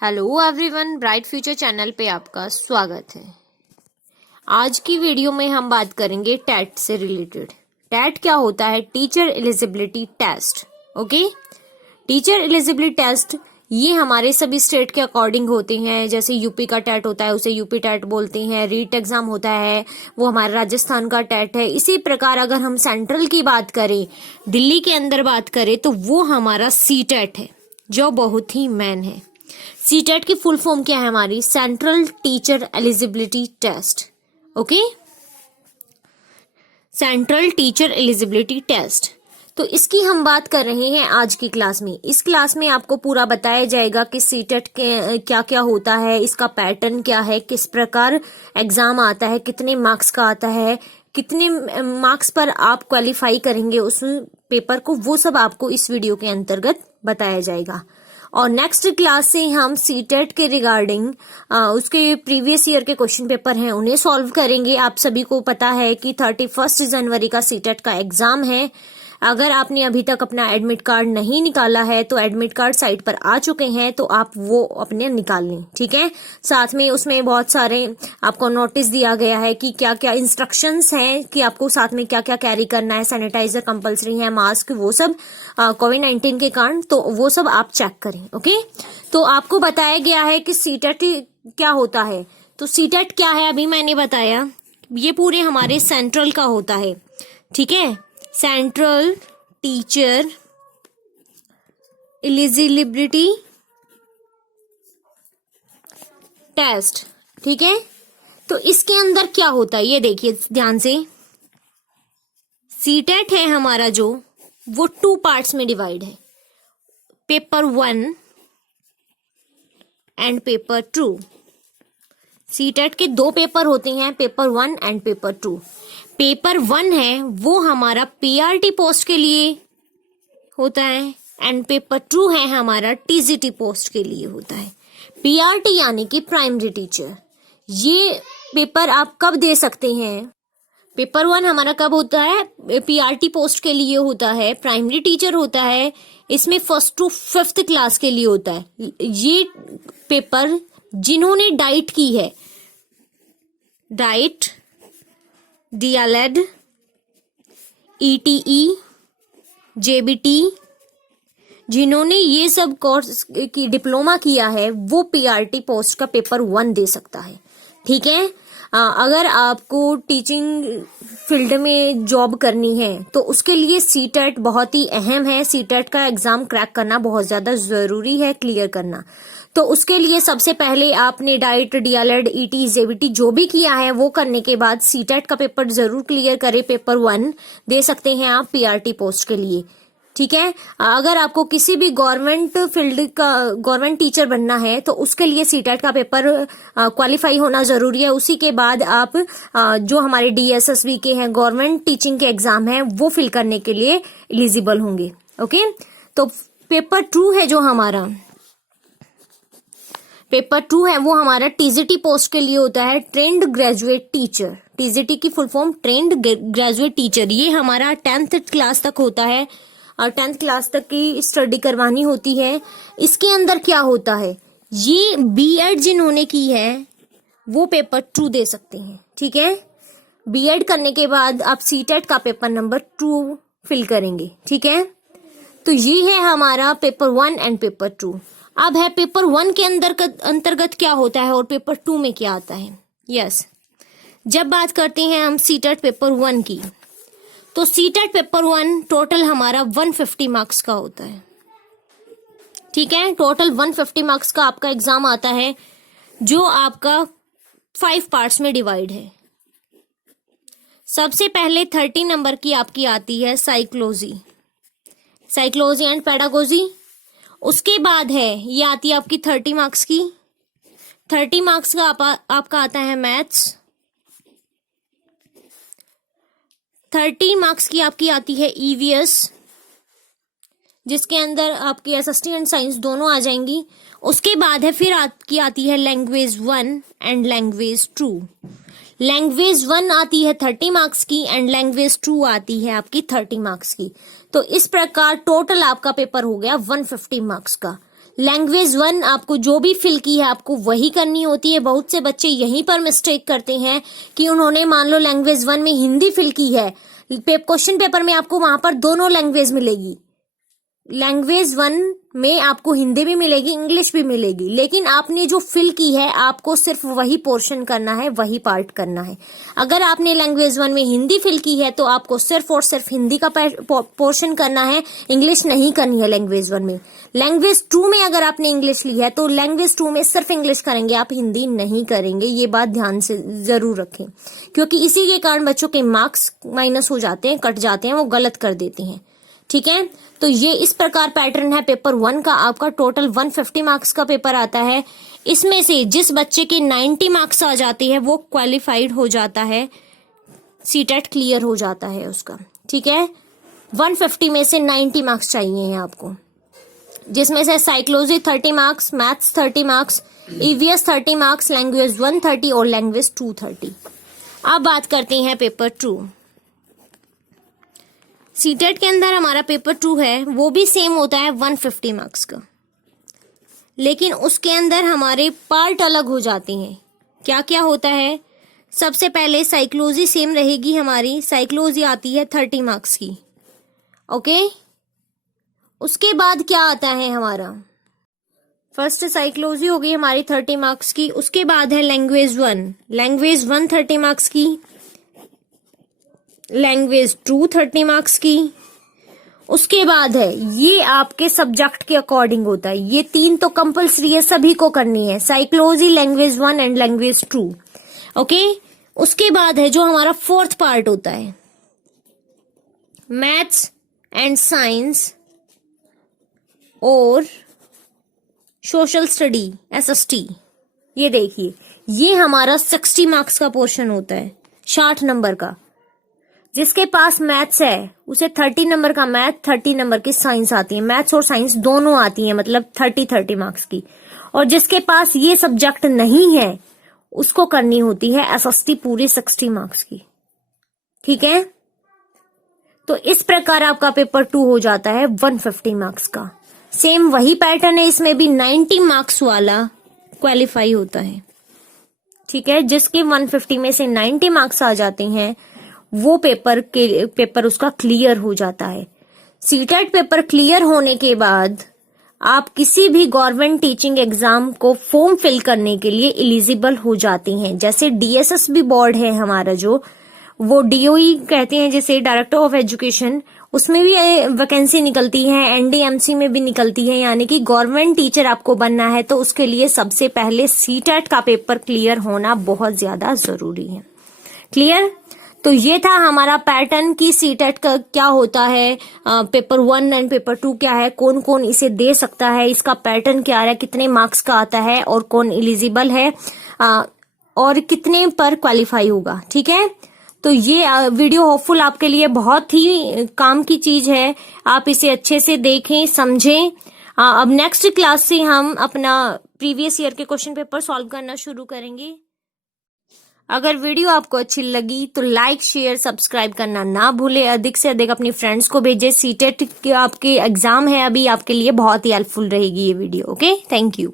Hello everyone, bright future channel पे आपका स्वागत है। आज की वीडियो में हम बात करेंगे टेट से रिलेटेड। टेट क्या होता है? Teacher eligibility test. Okay, teacher eligibility test ये हमारे सभी स्टेट के अकॉर्डिंग होते हैं। जैसे यूपी का टेट होता है उसे यूपी टेट बोलते हैं, रीट एग्जाम होता है वो हमारे राजस्थान का टेट है। इसी प्रकार अगर हम सेंट्रल की बात करें, दिल्ली के अंदर बात करें, तो वो हमारा सी टेट है जो बहुत ही मेन है। सी टेट की फुल फॉर्म क्या है हमारी? Central teacher eligibility test. Okay, central teacher eligibility test. तो इसकी हम बात कर रहे हैं आज की क्लास में। इस क्लास में आपको पूरा बताया जाएगा कि सी टेट के क्या क्या होता है, इसका पैटर्न क्या है, किस प्रकार एग्जाम आता है, कितने मार्क्स का आता है, कितने मार्क्स पर आप क्वालिफाई करेंगे उस पेपर को, वो सब आपको इस वीडियो के अंतर्गत बताया जाएगा। और नेक्स्ट क्लास से हम सीटेट के रिगार्डिंग उसके प्रीवियस ईयर के क्वेश्चन पेपर हैं उन्हें सॉल्व करेंगे। आप सभी को पता है कि 31 जनवरी का सीटेट का एग्जाम है। अगर आपने अभी तक अपना एडमिट कार्ड नहीं निकाला है तो एडमिट कार्ड साइट पर आ चुके हैं, तो आप वो अपने निकाल लें। ठीक है, साथ में उसमें बहुत सारे आपको नोटिस दिया गया है कि क्या क्या इंस्ट्रक्शंस हैं कि आपको साथ में क्या क्या कैरी करना है। सैनिटाइजर कंपलसरी है, मास्क, वो सब कोविड-19 के कारण, तो वो सब आप चेक करें। ओके, तो आपको बताया गया है कि सीटेट क्या होता है। तो सीटेट क्या है अभी मैंने बताया, ये पूरे हमारे सेंट्रल का होता है। ठीक है, सेंट्रल टीचर एलिजिबिलिटी टेस्ट। ठीक है, तो इसके अंदर क्या होता है ये देखिए ध्यान से। सीटेट है हमारा जो, वो 2 पार्ट्स में डिवाइड है, पेपर 1 एंड पेपर 2। सीटेट के 2 पेपर होते हैं, पेपर 1 एंड पेपर 2। पेपर 1 है वो हमारा पीआरटी पोस्ट के लिए होता है एंड पेपर 2 है हमारा टीजीटी पोस्ट के लिए होता है। पीआरटी यानी कि प्राइमरी टीचर। ये पेपर आप कब दे सकते हैं? पेपर 1 हमारा कब होता है? पीआरटी पोस्ट के लिए होता है। प्राइमरी टीचर होता है, इसमें 1st to 5th क्लास के लिए होता है। ये पेपर जिन्होंने डाइट की है, डाइट, डीएलएड, ईटीई, जेबीटी, जिन्होंने ये सब कोर्स की डिप्लोमा किया है, वो पीआरटी पोस्ट का पेपर 1 दे सकता है। ठीक है, अगर आपको टीचिंग फील्ड में जॉब करनी है तो उसके लिए सीटेट बहुत ही अहम है। सीटेट का एग्जाम क्रैक करना बहुत ज्यादा जरूरी है, क्लियर करना। तो उसके लिए सबसे पहले आपने डाइट, डीएलएड, ईटी, जेबीटी जो भी किया है वो करने के बाद सीटेट का पेपर जरूर क्लियर करें। पेपर 1 दे सकते हैं आप पीआरटी पोस्ट के लिए। ठीक है, अगर आपको किसी भी गवर्नमेंट फील्ड का गवर्नमेंट टीचर बनना है तो उसके लिए सीटेट का पेपर क्वालिफाई होना जरूरी है। उसी के बाद आप जो हमारे डीएसएसबी के हैं, गवर्नमेंट टीचिंग के एग्जाम हैं, वो फिल करने के लिए एलिजिबल होंगे। ओके, तो पेपर 2 है जो हमारा, पेपर 2 है वो हमारा टीजीटी पोस्ट के लिए होता है, ट्रेंड ग्रेजुएट टीचर। टीजीटी की full form trained graduate teacher. ये हमारा 10th क्लास तक होता है और 10th क्लास तक की स्टडी करवानी होती है। इसके अंदर क्या होता है, ये बीएड जिन्होंने की है वो पेपर 2 दे सकते हैं। ठीक है, बीएड करने के बाद आप सीटेट का पेपर नंबर 2 फिल करेंगे। ठीक है, तो ये है हमारा पेपर 1 एंड पेपर 2। अब है पेपर 1 के अंतर्गत क्या होता है और पेपर 2 में क्या आता है। यस, जब बात करते हैं हम सीटेट पेपर 1 की, तो सीटेट पेपर 1 टोटल हमारा 150 मार्क्स का होता है। ठीक है, टोटल 150 मार्क्स का आपका एग्जाम आता है, जो आपका 5 पार्ट्स में डिवाइड है। सबसे पहले 30 नंबर की आपकी आती है साइकोलॉजी एंड पेडागोजी। उसके बाद है ये आती है आपकी 30 मार्क्स की। 30 मार्क्स का आपका आता है मैथ्स। 30 मार्क्स की आपकी आती है ईवीएस, जिसके अंदर आपकी एसएसटी एंड साइंस दोनों आ जाएंगी। उसके बाद है फिर आपकी आती है लैंग्वेज 1 एंड लैंग्वेज 2। लैंग्वेज 1 आती है 30 मार्क्स की एंड लैंग्वेज 2 आती है आपकी 30 मार्क्स की। तो इस प्रकार टोटल आपका पेपर हो गया 150 मार्क्स का। लैंग्वेज 1 आपको जो भी फिल की है आपको वही करनी होती है। बहुत से बच्चे यहीं पर मिस्टेक करते हैं कि उन्होंने मान लो लैंग्वेज 1 में हिंदी फिल की है, क्वेश्चन पेपर में आपको वहां पर दोनों लैंग्वेज मिलेगी। लैंग्वेज 1 में आपको हिंदी भी मिलेगी, इंग्लिश भी मिलेगी, लेकिन आपने जो फिल की है आपको सिर्फ वही पोर्शन करना है, वही पार्ट करना है। अगर आपने लैंग्वेज 1 में हिंदी फिल की है तो आपको सिर्फ और सिर्फ हिंदी का पोर्शन करना है, इंग्लिश नहीं करनी है लैंग्वेज 1 में। लैंग्वेज 2 में अगर आपने इंग्लिश ली है तो लैंग्वेज 2 में सिर्फ इंग्लिश करेंगे, आप हिंदी नहीं करेंगे। ये बात ध्यान से जरूर रखें, क्योंकि इसी के कारण बच्चों के मार्क्स माइनस हो जाते हैं, कट जाते हैं, वो गलत कर देते हैं। ठीक है, तो ये इस प्रकार पैटर्न है पेपर 1 का। आपका टोटल 150 मार्क्स का पेपर आता है। इसमें से जिस बच्चे के 90 मार्क्स आ जाते हैं वो क्वालिफाइड हो जाता है, सीटेट क्लियर हो जाता है उसका। ठीक है, 150 में से 90 मार्क्स चाहिए हैं आपको, जिसमें से psychology 30 marks, maths 30 marks, EVS 30 marks, language 1 30 और लैंग्वेज 2 30। अब बात करते हैं पेपर 2। सीटेट के अंदर हमारा पेपर 2 है, वो भी सेम होता है 150 मार्क्स का, लेकिन उसके अंदर हमारे पार्ट अलग हो जाते हैं। क्या क्या होता है? सबसे पहले साइकोलॉजी सेम रहेगी हमारी, साइकोलॉजी आती है 30 मार्क्स की। ओके, उसके बाद क्या आता है हमारा? फर्स्ट साइकोलॉजी हो गई हमारी 30 मार्क्स की, उसके बाद है लैंग्वेज 1, लैंग्वेज 1 30 मार्क्स की, लैंग्वेज 2 30 मार्क्स की। उसके बाद है, ये आपके सब्जेक्ट के अकॉर्डिंग होता है, ये 3 तो कंपल्सरी है, सभी को करनी है, psychology, language 1 and language 2। Okay, उसके बाद है जो हमारा 4th पार्ट होता है, मैथ्स एंड साइंस और सोशल स्टडी SST। ये देखिए, ये हमारा 60 मार्क्स का पोर्शन होता है, 60 नंबर का। जिसके पास मैथ्स है उसे 30 नंबर का मैथ, 30 नंबर की साइंस आती है, मैथ्स और साइंस दोनों आती है, मतलब 30 मार्क्स की। और जिसके पास ये सब्जेक्ट नहीं है उसको करनी होती है SST पूरी 60 मार्क्स की। ठीक है, तो इस प्रकार आपका पेपर 2 हो जाता है 150 मार्क्स का। सेम वही पैटर्न है, इसमें भी 90 मार्क्स वाला क्वालिफाई होता है। ठीक है, जिसके 150 में से 90 मार्क्स आ जाते हैं वो पेपर उसका क्लियर हो जाता है। सीटेट पेपर क्लियर होने के बाद आप किसी भी गवर्नमेंट टीचिंग एग्जाम को फॉर्म फिल करने के लिए एलिजिबल हो जाते हैं। जैसे DSS बोर्ड है हमारा, जो वो DOE कहते हैं, जैसे डायरेक्टर ऑफ एजुकेशन, उसमें भी वैकेंसी निकलती है, NDMC में भी निकलती है। यानी कि गवर्नमेंट टीचर आपको बनना है तो उसके लिए सबसे पहले सीटेट का पेपर क्लियर होना बहुत ज्यादा जरूरी है। क्लियर? तो ये था हमारा पैटर्न की सीटेट का क्या होता है, पेपर 1 एंड पेपर 2 क्या है, कौन कौन इसे दे सकता है, इसका पैटर्न क्या है, कितने मार्क्स का आता है और कौन एलिजिबल है और कितने पर क्वालिफाई होगा। ठीक है, तो ये वीडियो होपफुल आपके लिए बहुत ही काम की चीज है, आप इसे अच्छे से देखें, समझें। अब नेक्स्ट क्लास से हम अपना प्रीवियस ईयर के क्वेश्चन पेपर सॉल्व करना शुरू करेंगे। अगर वीडियो आपको अच्छी लगी तो लाइक, शेयर, सब्सक्राइब करना ना भूले। अधिक से अधिक अपनी फ्रेंड्स को भेजें। सीटेट के आपके एग्जाम है अभी, आपके लिए बहुत ही हेल्पफुल रहेगी ये वीडियो। Okay, thank you.